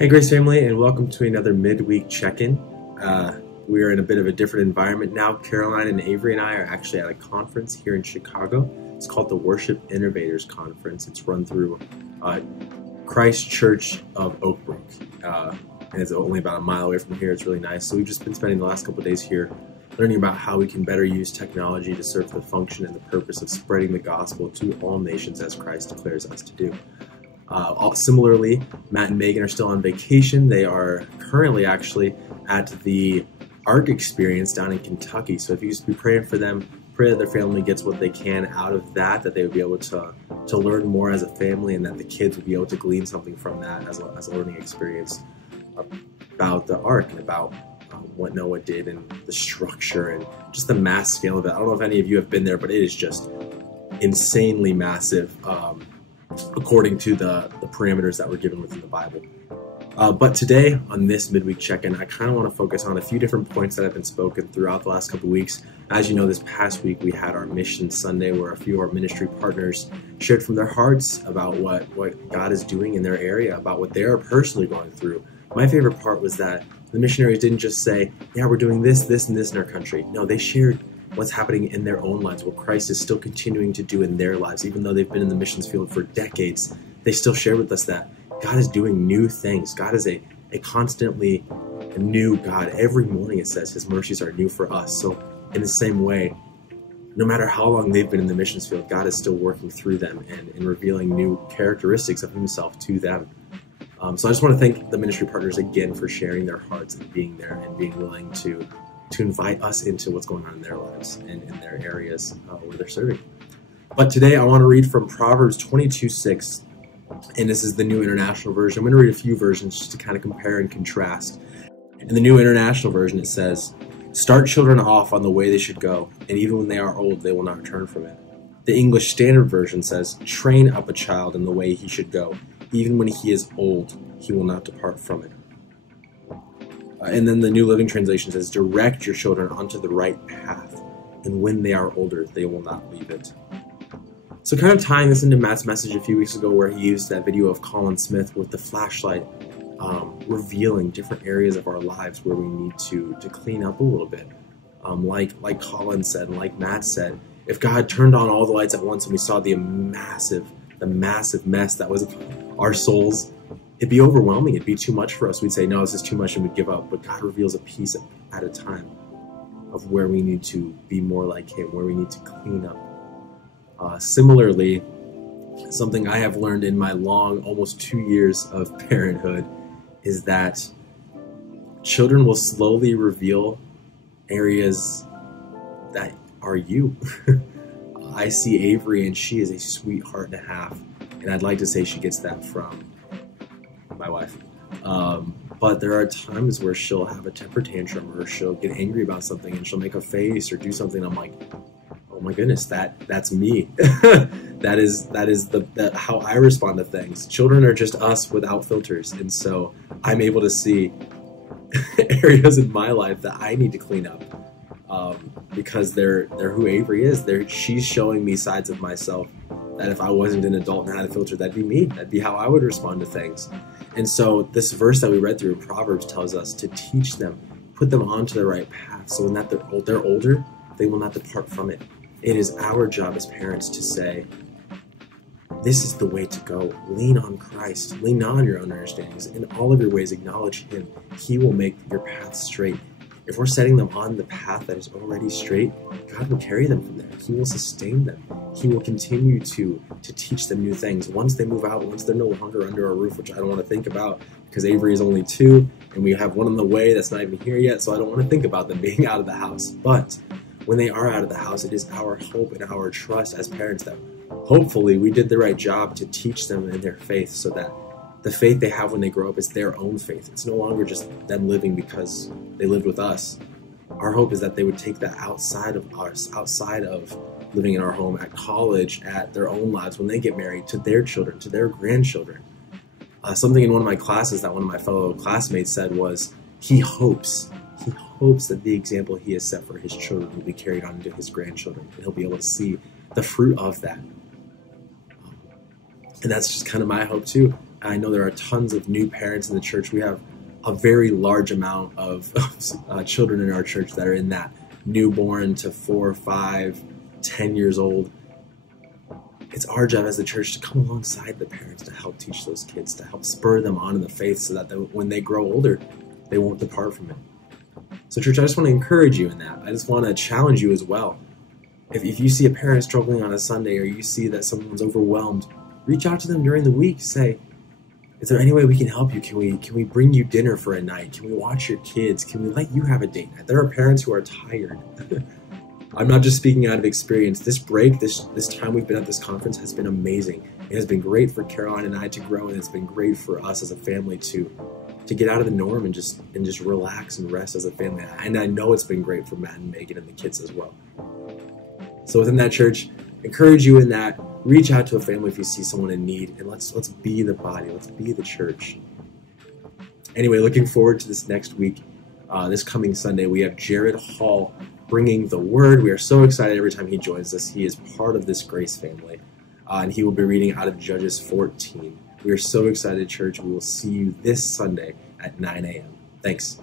Hey Grace family, and welcome to another midweek check-in. We are in a bit of a different environment now. Caroline and Avery and I are actually at a conference here in Chicago. It's called the Worship Innovators Conference. It's run through Christ Church of Oak Brook, and it's only about a mile away from here. It's really nice. So we've just been spending the last couple of days here learning about how we can better use technology to serve the function and the purpose of spreading the gospel to all nations as Christ declares us to do. Similarly, Matt and Megan are still on vacation. They are currently actually at the ARC experience down in Kentucky. So if you just be praying for them, pray that their family gets what they can out of that, that they would be able to learn more as a family, and that the kids would be able to glean something from that as a learning experience about the ARC and about what Noah did and the structure and just the mass scale of it. I don't know if any of you have been there, but it is just insanely massive. According to the parameters that were given within the Bible. But today, on this midweek check-in, I kind of want to focus on a few different points that have been spoken throughout the last couple of weeks. As you know, this past week we had our Mission Sunday, where a few of our ministry partners shared from their hearts about what God is doing in their area, about what they're personally going through. My favorite part was that the missionaries didn't just say, yeah, we're doing this, this, and this in our country. No, they shared what's happening in their own lives, what Christ is still continuing to do in their lives. Even though they've been in the missions field for decades, they still share with us that God is doing new things. God is a constantly new God. Every morning it says His mercies are new for us. So in the same way, no matter how long they've been in the missions field, God is still working through them and revealing new characteristics of Himself to them. So I just want to thank the ministry partners again for sharing their hearts and being there and being willing to invite us into what's going on in their lives and in their areas where they're serving. But today I want to read from Proverbs 22:6, and this is the New International Version. I'm going to read a few versions just to kind of compare and contrast. In the New International Version it says, "Start children off on the way they should go, and even when they are old they will not turn from it." The English Standard Version says, "Train up a child in the way he should go, even when he is old he will not depart from it." And then the New Living Translation says, "Direct your children onto the right path, and when they are older, they will not leave it." So kind of tying this into Matt's message a few weeks ago, where he used that video of Colin Smith with the flashlight, revealing different areas of our lives where we need to clean up a little bit. Like Colin said, and like Matt said, if God turned on all the lights at once and we saw the massive mess that was our souls, it'd be overwhelming. It'd be too much for us. We'd say, no, this is too much, and we'd give up. But God reveals a piece at a time of where we need to be more like Him, where we need to clean up. Similarly, something I have learned in my long, almost 2 years of parenthood is that children will slowly reveal areas that are you. I see Avery, and she is a sweetheart and a half, and I'd like to say she gets that from my wife. But there are times where she'll have a temper tantrum, or she'll get angry about something and she'll make a face or do something. I'm like, oh my goodness, that's me. that is the how I respond to things. Children are just us without filters, and so I'm able to see areas in my life that I need to clean up because they're who Avery is. She's showing me sides of myself that if I wasn't an adult and had a filter, that'd be me. That'd be how I would respond to things. And so this verse that we read through in Proverbs tells us to teach them, put them onto the right path, so when they're older, they will not depart from it. It is our job as parents to say, this is the way to go. Lean on Christ. Lean on your own understandings. In all of your ways, acknowledge Him. He will make your path straight. If we're setting them on the path that is already straight, God will carry them from there. He will sustain them. He will continue to teach them new things. Once they move out, once they're no longer under our roof, which I don't want to think about because Avery is only 2 and we have one on the way that's not even here yet, so I don't want to think about them being out of the house. But when they are out of the house, it is our hope and our trust as parents that hopefully we did the right job to teach them in their faith, so that the faith they have when they grow up is their own faith. It's no longer just them living because they lived with us. Our hope is that they would take that outside of us, outside of living in our home, at college, at their own lives, when they get married, to their children, to their grandchildren. Something in one of my classes that one of my fellow classmates said was, he hopes that the example he has set for his children will be carried on into his grandchildren, and he'll be able to see the fruit of that. And that's just kind of my hope too. I know there are tons of new parents in the church. We have a very large amount of children in our church that are in that newborn to 4, 5, 10 years old. It's our job as the church to come alongside the parents to help teach those kids, to help spur them on in the faith so that when they grow older, they won't depart from it. So church, I just want to encourage you in that. I just want to challenge you as well. If you see a parent struggling on a Sunday, or you see that someone's overwhelmed, reach out to them during the week. Say, is there any way we can help you? Can we bring you dinner for a night? Can we watch your kids? Can we let you have a date night? There are parents who are tired. I'm not just speaking out of experience. This break, this time we've been at this conference has been amazing. It has been great for Caroline and I to grow, and it's been great for us as a family to get out of the norm and just relax and rest as a family. And I know it's been great for Matt and Megan and the kids as well. So within that, church, encourage you in that. Reach out to a family if you see someone in need, and let's be the body. Let's be the church. Anyway, looking forward to this next week. This coming Sunday, we have Gerad Hall bringing the word. We are so excited every time he joins us. He is part of this Grace family, and he will be reading out of Judges 14. We are so excited, church. We will see you this Sunday at 9 a.m. Thanks.